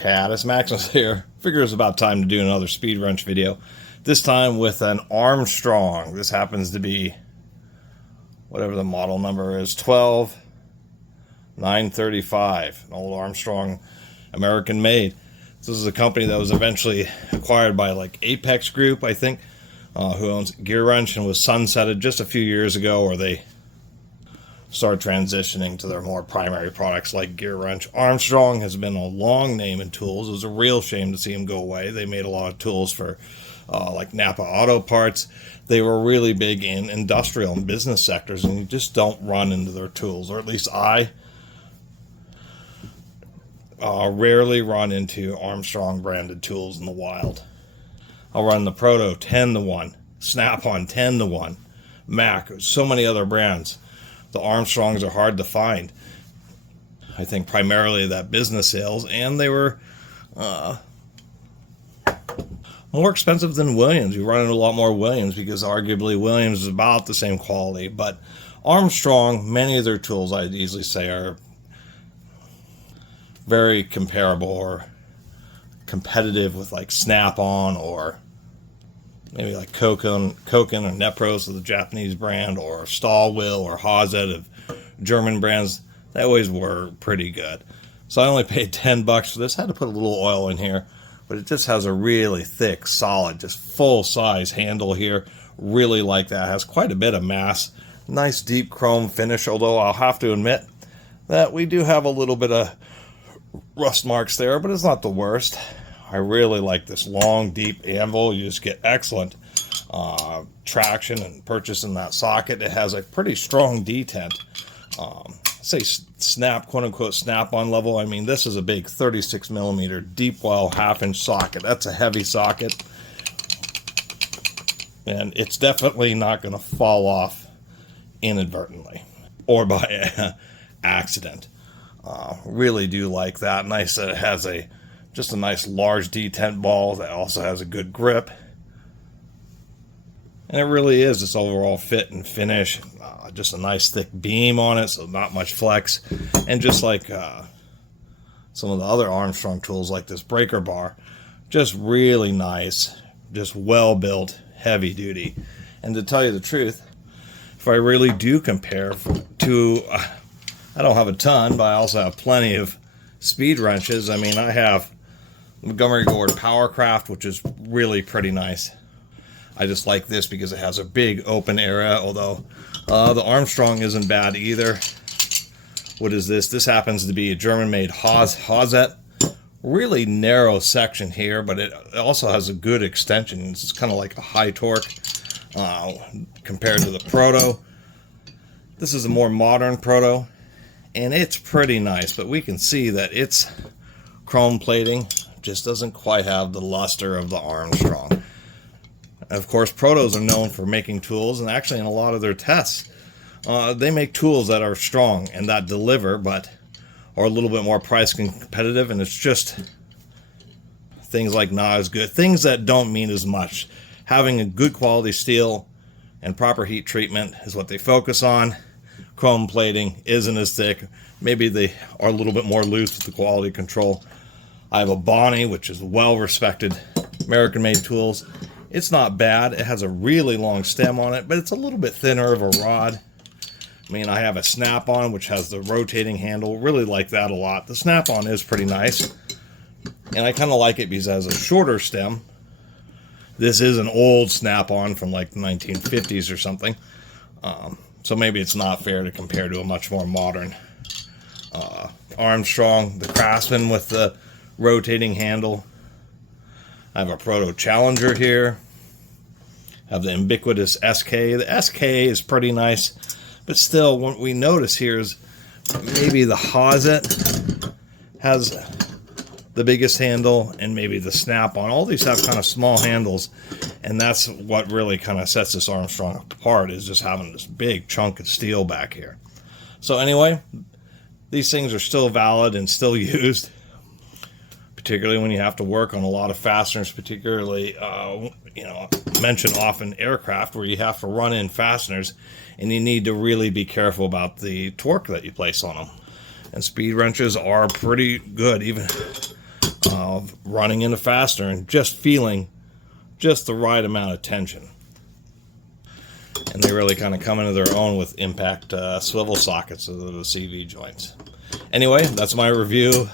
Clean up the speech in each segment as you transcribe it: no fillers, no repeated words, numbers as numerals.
Catus, Maximus here. Figure it's about time to do another speed wrench video. This time with an Armstrong. This happens to be whatever the model number is, 12935. An old Armstrong, American made. This is a company that was eventually acquired by like Apex Group, I think, who owns Gear Wrench, and was sunsetted just a few years ago, or they started transitioning to their more primary products like Gear Wrench. Armstrong has been a long name in tools. It was a real shame to see them go away. They made a lot of tools for like Napa Auto Parts. They were really big in industrial and business sectors, and you just don't run into their tools, or at least I rarely run into Armstrong branded tools in the wild. I'll run the Proto 10-to-1, Snap-on 10-to-1, Mac, so many other brands. The Armstrongs are hard to find. I think primarily that business sales, and they were more expensive than Williams. You run into a lot more Williams because arguably Williams is about the same quality, but Armstrong, many of their tools I'd easily say are very comparable or competitive with like Snap-on, or maybe like Koken or Nepros of the Japanese brand, or Stahlwheel or Hazet of German brands. They always were pretty good. So I only paid $10 for this. Had to put a little oil in here, but it just has a really thick, solid, just full-size handle here. Really like that. It has quite a bit of mass. Nice deep chrome finish, although I'll have to admit that we do have a little bit of rust marks there, but it's not the worst. I really like this long, deep anvil. You just get excellent traction and purchasing that socket. It has a pretty strong detent. Say snap, quote-unquote, snap-on level. I mean, this is a big 36mm deep well half-inch socket. That's a heavy socket. And it's definitely not going to fall off inadvertently or by accident. Really do like that. Nice that it has just a nice large detent ball that also has a good grip. And it really is this overall fit and finish. Just a nice thick beam on it, so not much flex. And just like some of the other Armstrong tools like this breaker bar, just really nice, just well built, heavy duty. And to tell you the truth, if I really do compare to, I don't have a ton, but I also have plenty of speed wrenches. I mean, I have Montgomery Ward Powercraft, which is really pretty nice. I just like this because it has a big open area, although the Armstrong isn't bad either. What is this? This happens to be a German-made Hazet. Really narrow section here, but it also has a good extension. It's kind of like a high torque compared to the Proto. This is a more modern Proto, and it's pretty nice, but we can see that its chrome plating just doesn't quite have the luster of the Armstrong. And of course, Protos are known for making tools, and actually in a lot of their tests, they make tools that are strong and that deliver, but are a little bit more price competitive, and it's just things like not as good. Things that don't mean as much. Having a good quality steel and proper heat treatment is what they focus on. Chrome plating isn't as thick. Maybe they are a little bit more loose with the quality control. I have a Bonnie, which is well-respected American-made tools. It's not bad. It has a really long stem on it, but it's a little bit thinner of a rod. I mean, I have a Snap-on, which has the rotating handle. Really like that a lot. The Snap-on is pretty nice, and I kind of like it because it has a shorter stem. This is an old Snap-on from like the 1950s or something, so maybe it's not fair to compare to a much more modern Armstrong. The Craftsman with the rotating handle. I have a Proto Challenger here. I have the ubiquitous SK. The SK is pretty nice, but still what we notice here is maybe the Hazet has the biggest handle, and maybe the Snap-on. All these have kind of small handles, and that's what really kind of sets this Armstrong apart, is just having this big chunk of steel back here. So anyway, these things are still valid and still used, particularly when you have to work on a lot of fasteners, particularly, mentioned often aircraft, where you have to run in fasteners, and you need to really be careful about the torque that you place on them. And speed wrenches are pretty good. Even of running into faster and just feeling just the right amount of tension. And they really kind of come into their own with impact swivel sockets of the CV joints. Anyway, that's my review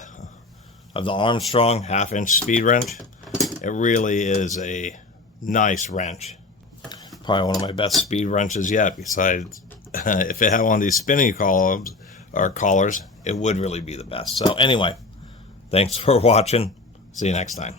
of the Armstrong 1/2-inch speed wrench. It really is a nice wrench. Probably one of my best speed wrenches yet. Besides, if it had one of these spinning collars, it would really be the best. So anyway, thanks for watching. See you next time.